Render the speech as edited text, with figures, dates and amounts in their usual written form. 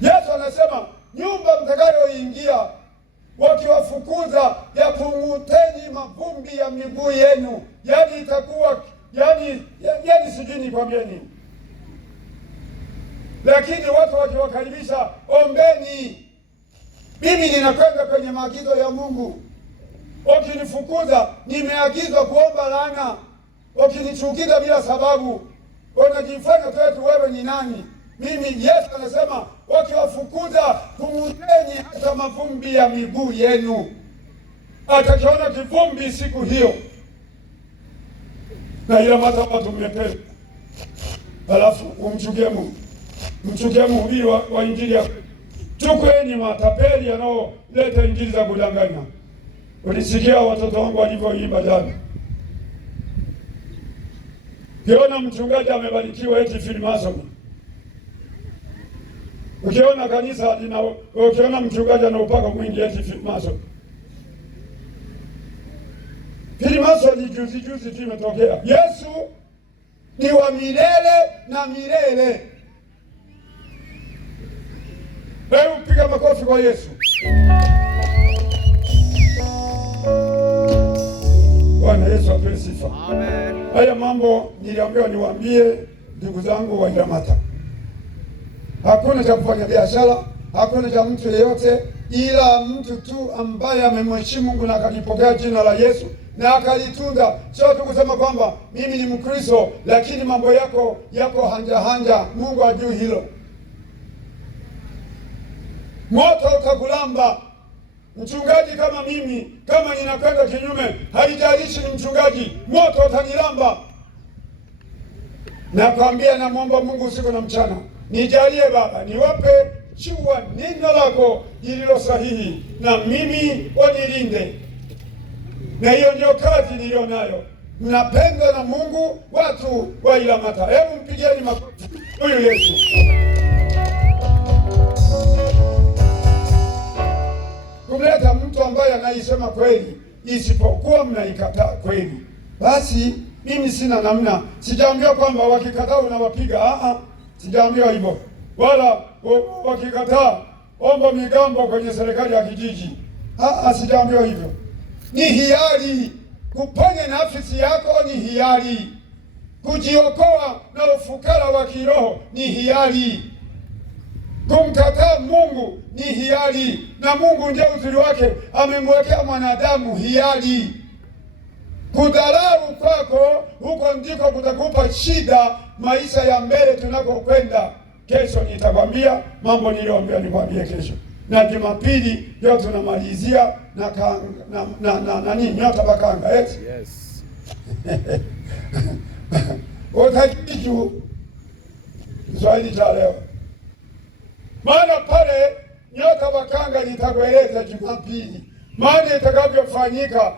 Yesu anasema nyumba mtakayoingia wakiwafukuza, yakung'uteni mavumbi ya miguu yenu. Yani itakuwa yani sijui nikwambie nini, lakini watu wakiwakaribisha, ombeni. Mimi ninakwenda kwenye maagizo ya Mungu. Ukinifukuza, nimeagizwa kuomba laana. Ukinichukiza bila sababu, unajifanya tu wewe ni nani? Mimi Yesu anasema wakiwafukuza, kung'uteni hata mavumbi ya miguu yenu. Atakiona kivumbi siku hiyo, na ila watu mmependa. Halafu umchukie Mungu, mchukie mhubiri wa injili ya chukueni matapeli yanaoleta injili za kudanganya. Ulisikia watoto wangu walivyoimba jana. Ukiona mchungaji amebarikiwa eti Freemason, ukiona kanisa ukiona mchungaji ana upako mwingi eti Freemason. Freemason juzi tu imetokea. Yesu ni wa milele na milele. Hebu piga makofi kwa Yesu. Bwana Yesu apewe sifa. Amen. Haya mambo niliambiwa niwaambie ndugu zangu wa Ilamata. Hakuna cha kufanya biashara, hakuna cha mtu yeyote, ila mtu tu ambaye amemheshimu Mungu na akalipokea jina la Yesu na akalitunda. Sio tu kusema kwamba mimi ni Mkristo lakini mambo yako hanja. Mungu ajui hilo. Moto utakulamba. Mchungaji kama mimi, kama ninakwenda kinyume, haijalishi ni mchungaji, moto utanilamba. Nakwambia, namwomba Mungu usiku na mchana, nijalie Baba, niwape jua neno lako lililo sahihi, na mimi wanilinde. Na hiyo ndio kazi niliyo nayo. Mnapendwa na Mungu, watu wa Ilamata. Hebu mpigieni makofi huyu Yesu. Kumleta mtu ambaye anaisema kweli, isipokuwa mnaikataa kweli, basi mimi sina namna. Sijaambiwa kwamba wakikataa unawapiga. Sijaambiwa hivyo. Wala wakikataa omba migambo kwenye serikali ya kijiji. Sijaambiwa hivyo. Ni hiari. Kuponya nafsi yako ni hiari. Kujiokoa na ufukara wa kiroho ni hiari. Kumkataa Mungu ni hiari, na Mungu ndio uzuri wake amemwekea mwanadamu hiari. Kudharau kwako huko ndiko kutakupa shida maisha ya mbele tunakokwenda. Kesho nitakwambia mambo niliyoambia nikwambie kesho, na Jumapili leo tunamalizia na nyota bakanga eti yes. Utakiju Kiswahili cha leo, maana pale nyota bakanga nitakueleza Jumapili maana itakavyofanyika.